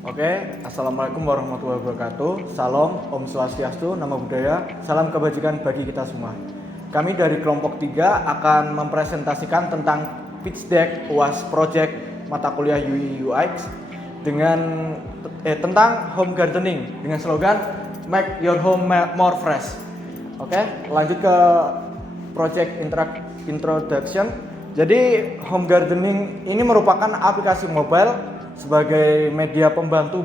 Oke, Assalamualaikum warahmatullahi wabarakatuh. Salam, Om Swastiastu, Namo Buddhaya, salam kebajikan bagi kita semua. Kami dari kelompok 3 akan mempresentasikan tentang pitch deck UAS Project mata kuliah UI UX tentang home gardening dengan slogan Make Your Home More Fresh. Oke, lanjut ke project introduction. Jadi home gardening ini merupakan aplikasi mobile sebagai media pembantu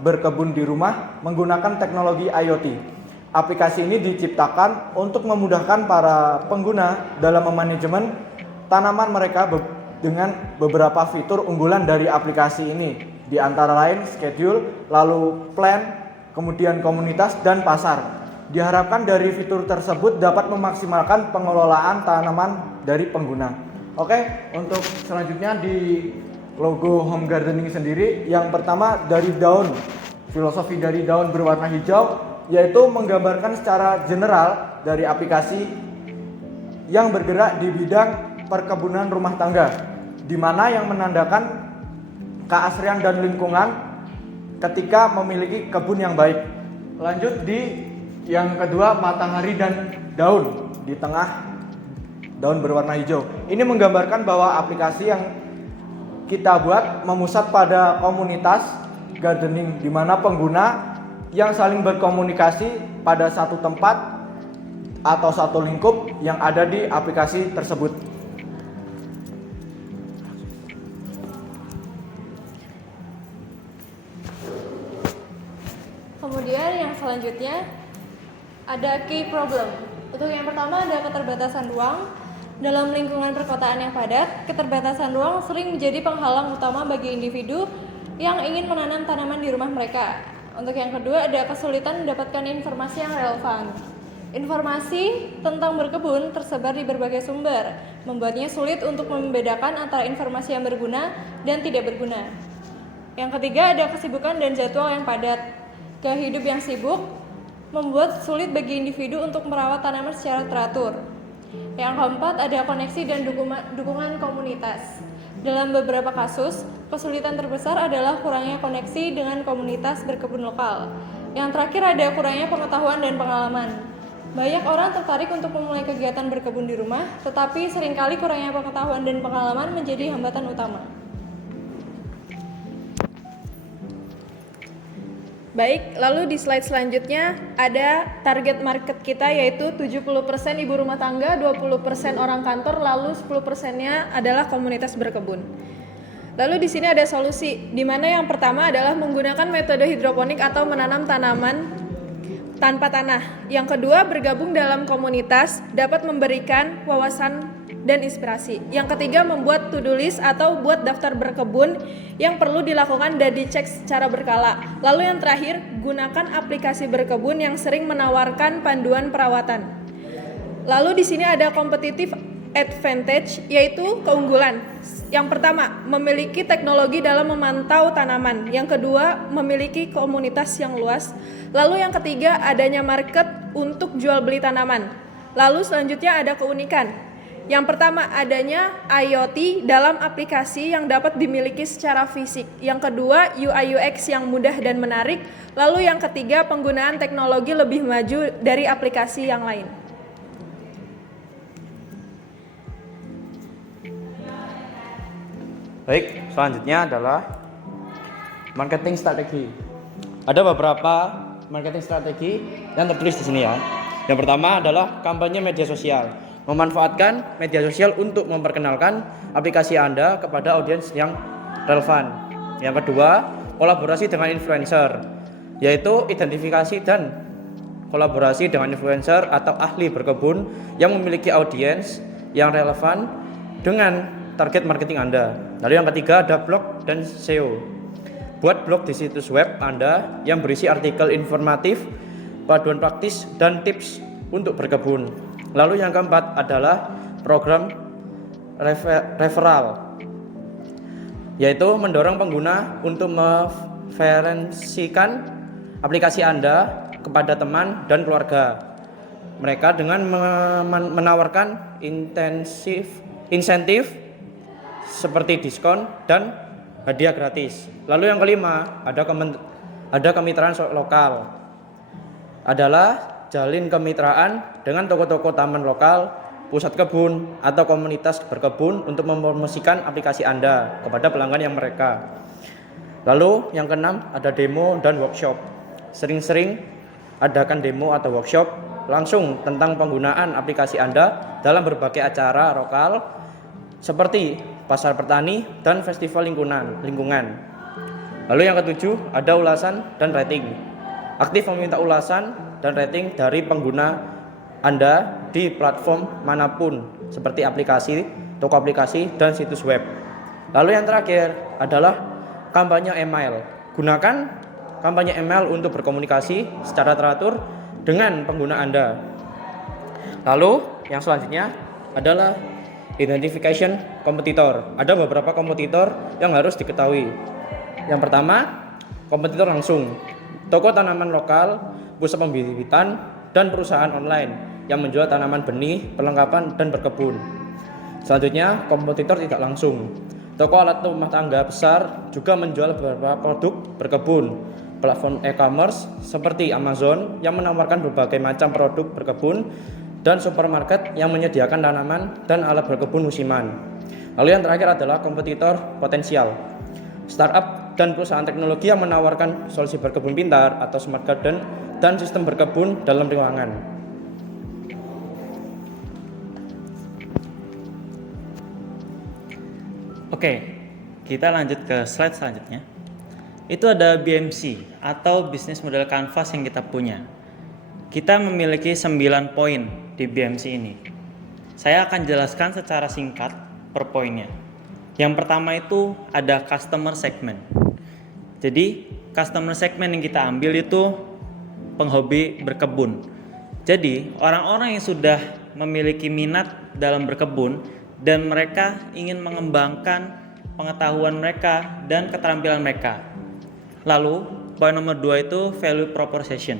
berkebun di rumah menggunakan teknologi IoT. Aplikasi ini diciptakan untuk memudahkan para pengguna dalam memanajemen tanaman mereka dengan beberapa fitur unggulan dari aplikasi ini, di antara lain schedule, lalu plan, kemudian komunitas dan pasar. Diharapkan dari fitur tersebut dapat memaksimalkan pengelolaan tanaman dari pengguna. Oke, untuk selanjutnya di logo home gardening sendiri, yang pertama dari daun, filosofi dari daun berwarna hijau, yaitu menggambarkan secara general dari aplikasi yang bergerak di bidang perkebunan rumah tangga, di mana yang menandakan keasrian dan lingkungan ketika memiliki kebun yang baik. Lanjut di yang kedua, matahari dan daun, di tengah daun berwarna hijau. Ini menggambarkan bahwa aplikasi yang kita buat memusat pada komunitas gardening, di mana pengguna yang saling berkomunikasi pada satu tempat atau satu lingkup yang ada di aplikasi tersebut. Kemudian yang selanjutnya ada key problem. Untuk yang pertama ada keterbatasan ruang. Dalam lingkungan perkotaan yang padat, keterbatasan ruang sering menjadi penghalang utama bagi individu yang ingin menanam tanaman di rumah mereka. Untuk yang kedua, ada kesulitan mendapatkan informasi yang relevan. Informasi tentang berkebun tersebar di berbagai sumber, membuatnya sulit untuk membedakan antara informasi yang berguna dan tidak berguna. Yang ketiga, ada kesibukan dan jadwal yang padat. Gaya hidup yang sibuk membuat sulit bagi individu untuk merawat tanaman secara teratur. Yang keempat, ada koneksi dan dukungan komunitas. Dalam beberapa kasus, kesulitan terbesar adalah kurangnya koneksi dengan komunitas berkebun lokal. Yang terakhir, ada kurangnya pengetahuan dan pengalaman. Banyak orang tertarik untuk memulai kegiatan berkebun di rumah, tetapi seringkali kurangnya pengetahuan dan pengalaman menjadi hambatan utama. Baik, lalu di slide selanjutnya ada target market kita, yaitu 70% ibu rumah tangga, 20% orang kantor, lalu 10%-nya adalah komunitas berkebun. Lalu di sini ada solusi, di mana yang pertama adalah menggunakan metode hidroponik atau menanam tanaman tanpa tanah. Yang kedua, bergabung dalam komunitas dapat memberikan wawasan dan inspirasi. Yang ketiga, membuat to-do list atau buat daftar berkebun yang perlu dilakukan dan dicek secara berkala. Lalu yang terakhir, gunakan aplikasi berkebun yang sering menawarkan panduan perawatan. Lalu di sini ada competitive advantage, yaitu keunggulan. Yang pertama, memiliki teknologi dalam memantau tanaman. Yang kedua, memiliki komunitas yang luas. Lalu yang ketiga, adanya market untuk jual beli tanaman. Lalu selanjutnya ada keunikan. Yang pertama, adanya IoT dalam aplikasi yang dapat dimiliki secara fisik. Yang kedua, UI UX yang mudah dan menarik. Lalu yang ketiga, penggunaan teknologi lebih maju dari aplikasi yang lain. Baik, selanjutnya adalah marketing strategi. Ada beberapa marketing strategi yang tertulis di sini ya. Yang pertama adalah kampanye media sosial. Memanfaatkan media sosial untuk memperkenalkan aplikasi Anda kepada audiens yang relevan. Yang kedua, kolaborasi dengan influencer, yaitu identifikasi dan kolaborasi dengan influencer atau ahli berkebun yang memiliki audiens yang relevan dengan target marketing Anda. Lalu yang ketiga ada blog dan SEO. Buat blog di situs web Anda yang berisi artikel informatif, panduan praktis dan tips untuk berkebun. Lalu yang keempat adalah program referral, yaitu mendorong pengguna untuk mereferensikan aplikasi Anda kepada teman dan keluarga mereka dengan menawarkan insentif seperti diskon dan hadiah gratis. Lalu yang kelima, ada kemitraan lokal. Adalah jalin kemitraan dengan toko-toko taman lokal, pusat kebun, atau komunitas berkebun untuk mempromosikan aplikasi Anda kepada pelanggan yang mereka. Lalu yang keenam, ada demo dan workshop. Sering-sering adakan demo atau workshop langsung tentang penggunaan aplikasi Anda dalam berbagai acara lokal seperti pasar petani dan festival lingkungan. Lalu yang ketujuh, ada ulasan dan rating. Aktif meminta ulasan dan rating dari pengguna Anda di platform manapun seperti aplikasi, toko aplikasi, dan situs web. Lalu yang terakhir adalah kampanye email. Gunakan kampanye email untuk berkomunikasi secara teratur dengan pengguna Anda. Lalu yang selanjutnya adalah identification kompetitor. Ada beberapa kompetitor yang harus diketahui. Yang pertama, kompetitor langsung. Toko tanaman lokal, pusat pembibitan, dan perusahaan online yang menjual tanaman benih, perlengkapan, dan berkebun. Selanjutnya, kompetitor tidak langsung. Toko alat rumah tangga besar juga menjual beberapa produk berkebun. Platform e-commerce seperti Amazon yang menawarkan berbagai macam produk berkebun, dan supermarket yang menyediakan tanaman dan alat berkebun musiman. Lalu yang terakhir adalah kompetitor potensial. Startup dan perusahaan teknologi yang menawarkan solusi berkebun pintar atau smart garden dan sistem berkebun dalam ruangan. Oke, kita lanjut ke slide selanjutnya. Itu ada BMC atau Business Model Canvas yang kita punya. Kita memiliki 9 poin di BMC ini. Saya akan jelaskan secara singkat per poinnya. Yang pertama itu ada customer segment. Jadi customer segment yang kita ambil itu penghobi berkebun. Jadi orang-orang yang sudah memiliki minat dalam berkebun dan mereka ingin mengembangkan pengetahuan mereka dan keterampilan mereka. Lalu poin nomor 2 itu value proposition.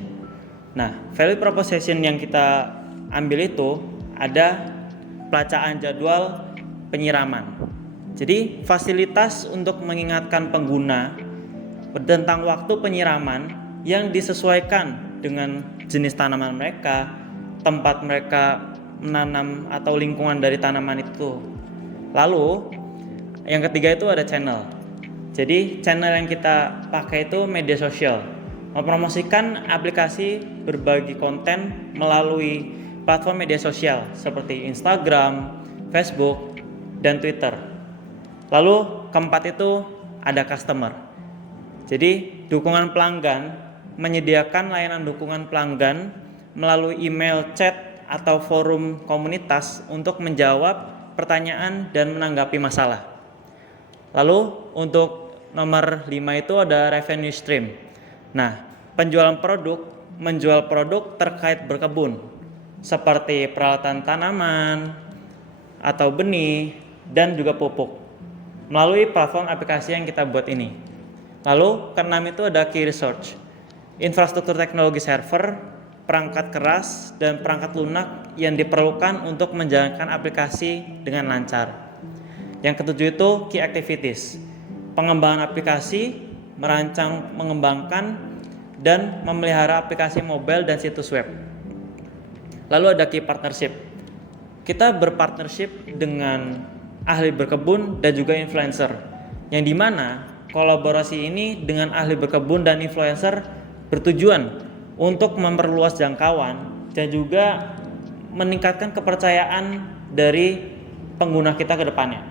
Nah, value proposition yang kita ambil itu ada pelacaan jadwal penyiraman. Jadi fasilitas untuk mengingatkan pengguna tentang waktu penyiraman yang disesuaikan dengan jenis tanaman mereka, tempat mereka menanam atau lingkungan dari tanaman itu. Lalu yang ketiga itu ada channel. Jadi channel yang kita pakai itu media sosial, mempromosikan aplikasi berbagi konten melalui platform media sosial seperti Instagram, Facebook, dan Twitter. Lalu keempat itu ada customer. Jadi dukungan pelanggan, menyediakan layanan dukungan pelanggan melalui email, chat, atau forum komunitas untuk menjawab pertanyaan dan menanggapi masalah. Lalu untuk nomor 5 itu ada revenue stream. Nah, penjualan produk, menjual produk terkait berkebun seperti peralatan tanaman atau benih dan juga pupuk melalui platform aplikasi yang kita buat ini. Lalu keenam itu ada key research, infrastruktur teknologi server, perangkat keras, dan perangkat lunak yang diperlukan untuk menjalankan aplikasi dengan lancar. Yang ketujuh itu key activities, pengembangan aplikasi, merancang, mengembangkan, dan memelihara aplikasi mobile dan situs web. Lalu ada key partnership, kita berpartnership dengan ahli berkebun dan juga influencer, yang dimana kolaborasi ini dengan ahli berkebun dan influencer bertujuan untuk memperluas jangkauan dan juga meningkatkan kepercayaan dari pengguna kita ke depannya.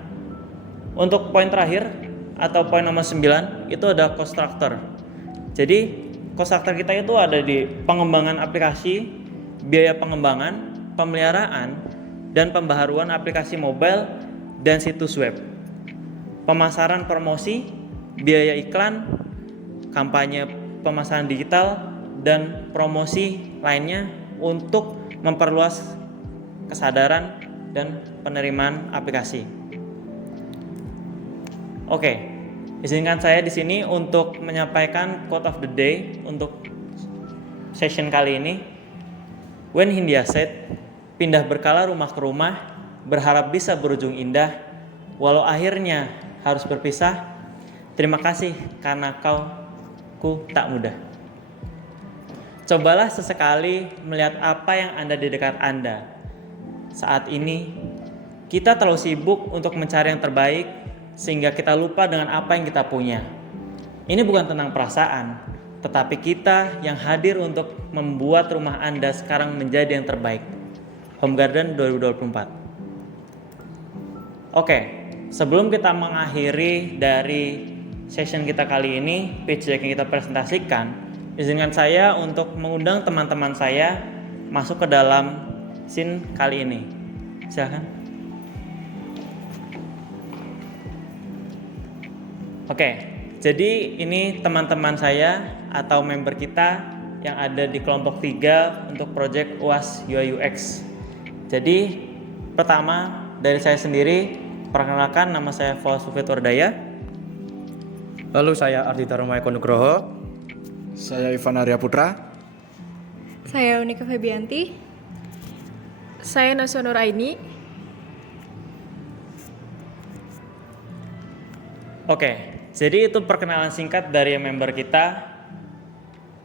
Untuk poin terakhir atau poin nomor 9 itu ada cost structure. Jadi cost structure kita itu ada di pengembangan aplikasi, biaya pengembangan, pemeliharaan, dan pembaharuan aplikasi mobile dan situs web, pemasaran promosi, biaya iklan, kampanye pemasaran digital, dan promosi lainnya untuk memperluas kesadaran dan penerimaan aplikasi. Oke, izinkan saya di sini untuk menyampaikan quote of the day untuk session kali ini. When Hindia said, pindah berkala rumah ke rumah, berharap bisa berujung indah, walau akhirnya harus berpisah. Terima kasih karena ku tak mudah. Cobalah sesekali melihat apa yang ada di dekat Anda. Saat ini, kita terlalu sibuk untuk mencari yang terbaik sehingga kita lupa dengan apa yang kita punya. Ini bukan tentang perasaan, tetapi kita yang hadir untuk membuat rumah Anda sekarang menjadi yang terbaik. Home Garden 2024. Oke, sebelum kita mengakhiri dari session kita kali ini, pitch deck yang kita presentasikan, izinkan saya untuk mengundang teman-teman saya masuk ke dalam scene kali ini. Silakan. Oke, jadi ini teman-teman saya atau member kita yang ada di kelompok 3 untuk project UAS UI UX. Jadi pertama dari saya sendiri, perkenalkan nama saya Fawaz Sufit Wardaya. Lalu saya Ardita Romaiko Nugroho. Saya Ivan Arya Putra. Saya Unika Febianti. Saya Nasya Nuraini. Oke, jadi itu perkenalan singkat dari member kita.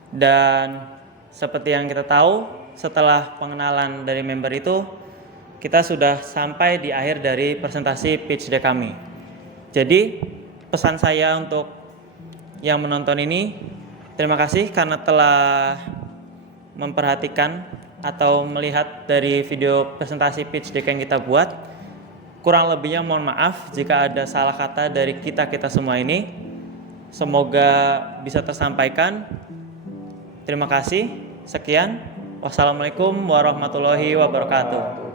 Dan seperti yang kita tahu, setelah pengenalan dari member itu, kita sudah sampai di akhir dari presentasi pitch deck kami. Jadi, pesan saya untuk yang menonton ini, terima kasih karena telah memperhatikan atau melihat dari video presentasi pitch deck yang kita buat. Kurang lebihnya mohon maaf jika ada salah kata dari kita semua ini. Semoga bisa tersampaikan. Terima kasih. Sekian. Wassalamualaikum warahmatullahi wabarakatuh.